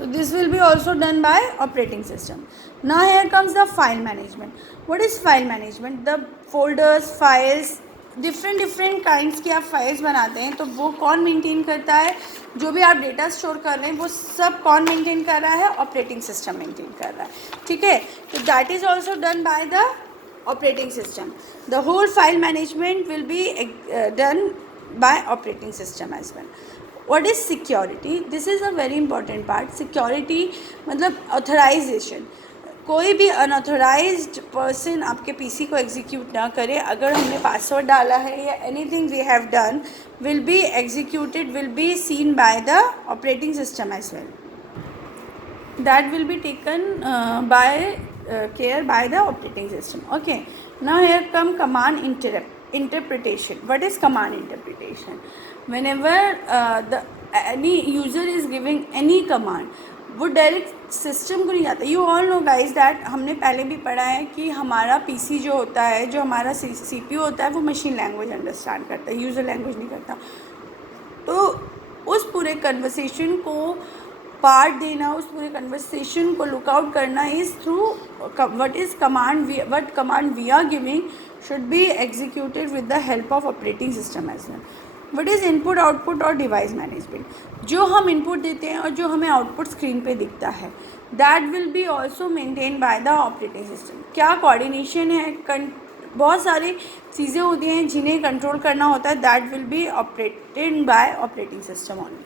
So this will be also done by operating system. Now here comes the file management. What is file management? The folders, files, different kinds की आप files बनाते हैं, तो वो कौन maintain करता है? जो भी आप डेटा स्टोर कर रहे हैं वो सब कौन मेंटेन कर रहा है? ऑपरेटिंग सिस्टम मेंटेन कर रहा है. ठीक है, तो that is also done by the operating system. The whole file management will be done by operating system as well. What is security? This is a very important part. Security मतलब authorization. कोई भी unauthorized person आपके PC को execute ना करे. अगर हमने password डाला है या anything we have done will be executed, will be seen by the operating system as well. That will be taken by care by the operating system. Okay, now here come command interpretation. What is command interpretation? Whenever any user is giving any command, वो direct system को नहीं जाता. You all know guys that हमने पहले भी पढ़ा है कि हमारा पीसी जो होता है, जो हमारा सीपीयू होता है, वो मशीन लैंग्वेज अंडरस्टैंड करता है, यूज़र लैंग्वेज नहीं करता. तो उस पूरे कन्वर्सेशन को पार्ट देना, उस पूरे कन्वर्सेशन को लुकआउट करना is through what command we are giving should be executed with the help of operating system as well. What is input, output और डिवाइस मैनेजमेंट. जो हम इनपुट देते हैं और जो हमें आउटपुट स्क्रीन पे दिखता है, that will be also maintain by the operating system. क्या कोऑर्डिनेशन है, बहुत सारी चीज़ें होती हैं जिन्हें कंट्रोल करना होता है. That will be operated by operating system only.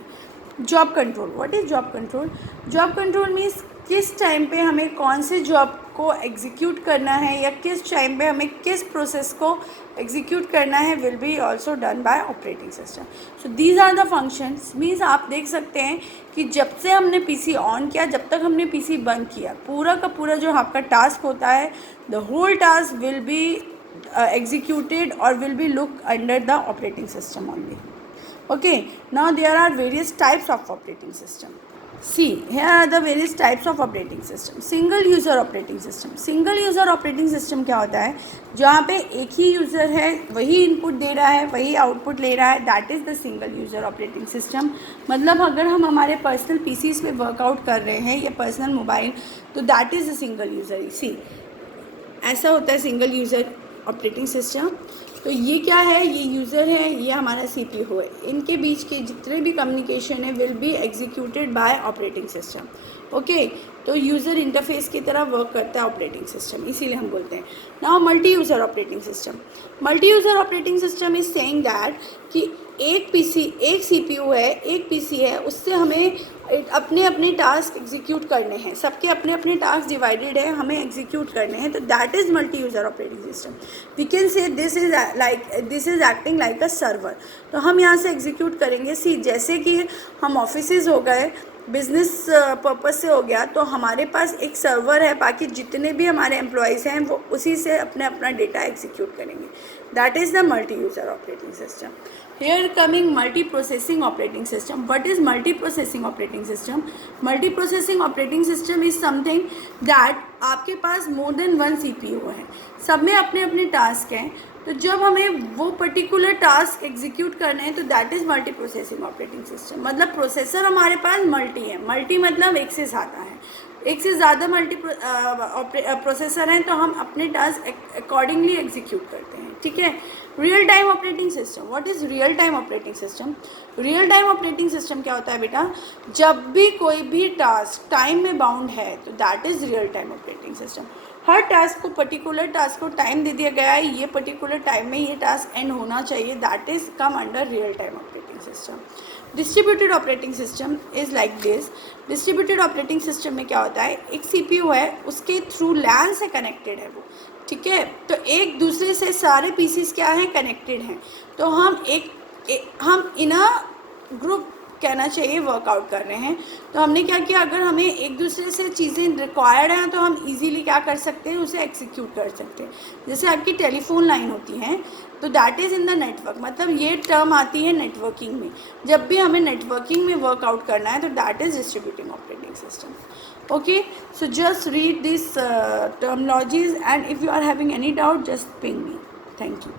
Job control. What is job control? Job control means किस टाइम पे हमें कौन से जॉब को एग्जीक्यूट करना है या किस टाइम पे हमें किस प्रोसेस को एग्जीक्यूट करना है will be also done by operating system. So these are the functions. Means आप देख सकते हैं कि जब से हमने पीसी ऑन किया, जब तक हमने पीसी बंद किया, पूरा का पूरा जो आपका टास्क होता है, the whole task will be executed और will be look under the operating system only. Okay, now there are various types of operating system. See, here are the various types of operating system. Single user operating system. Single user operating system क्या होता है? जहाँ पे एक ही user है, वही input दे रहा है, वही आउटपुट ले रहा है, that is the single user operating system. मतलब अगर हम हमारे पर्सनल पीसीज पे वर्कआउट कर रहे हैं या पर्सनल मोबाइल, तो that is the single user. See ऐसा होता है सिंगल यूज़र ऑपरेटिंग सिस्टम. तो ये क्या है? ये यूज़र है, ये हमारा सीपीयू है. इनके बीच के जितने भी कम्युनिकेशन है will be executed by operating system. Okay, तो यूज़र इंटरफेस की तरह वर्क करता है ऑपरेटिंग सिस्टम, इसीलिए हम बोलते हैं. Now multi user operating system. Multi user operating system is saying that कि एक पीसी, एक सीपीयू है, एक पीसी है, उससे हमें अपने अपने टास्क एग्जीक्यूट करने हैं. सबके अपने अपने टास्क डिवाइडेड है, हमें एग्जीक्यूट करने हैं. तो that is multi user operating system. We can say this is acting like a server. तो हम यहाँ से एग्जीक्यूट करेंगे. सी जैसे कि हम ऑफिसेज हो गए, बिजनेस पर्पस से हो गया, तो हमारे पास एक सर्वर है, बाकी जितने भी हमारे एम्प्लॉयज़ हैं वो उसी से अपना डेटा एग्जीक्यूट करेंगे. That is the multi user operating system. Here coming multi-processing operating system. What is multi-processing operating system? Multi-processing operating system is something that आपके पास more than one CPU है, सब में अपने अपने टास्क हैं. तो जब हमें वो पर्टिकुलर टास्क एग्जीक्यूट करने हैं तो that is multi processing operating system. मतलब प्रोसेसर हमारे पास मल्टी है. मल्टी मतलब एक से ज़्यादा है, एक से ज़्यादा मल्टी प्रोसेसर हैं, तो हम अपने टास्क अकॉर्डिंगली एग्जीक्यूट करते हैं. ठीक है. Real time operating system. What is real time operating system? Real time operating system क्या होता है बेटा? जब भी कोई भी टास्क टाइम में बाउंड है तो that is real time operating system. Her task को, पर्टिकुलर टास्क को टाइम दे दिया गया है, ये पर्टिकुलर टाइम में ये टास्क एंड होना चाहिए, that is come under real time operating system. Distributed operating system is like this. Distributed operating system में क्या होता है? एक सीपीयू है, उसके थ्रू लैन से कनेक्टेड है वो. ठीक है. तो एक दूसरे से सारे पीसीस क्या हैं? कनेक्टेड हैं. तो हम इन अ ग्रुप कहना चाहिए वर्कआउट कर रहे हैं. तो हमने क्या किया? अगर हमें एक दूसरे से चीज़ें रिक्वायर्ड हैं तो हम इजीली क्या कर सकते हैं? उसे एक्सिक्यूट कर सकते हैं. जैसे आपकी टेलीफोन लाइन होती हैं, तो that is in the network. मतलब ये टर्म आती है नेटवर्किंग में. जब भी हमें नेटवर्किंग में वर्कआउट करना है तो that is distributing operating system. Okay, so just read these terminologies, and if you are having any doubt, just ping me. Thank you.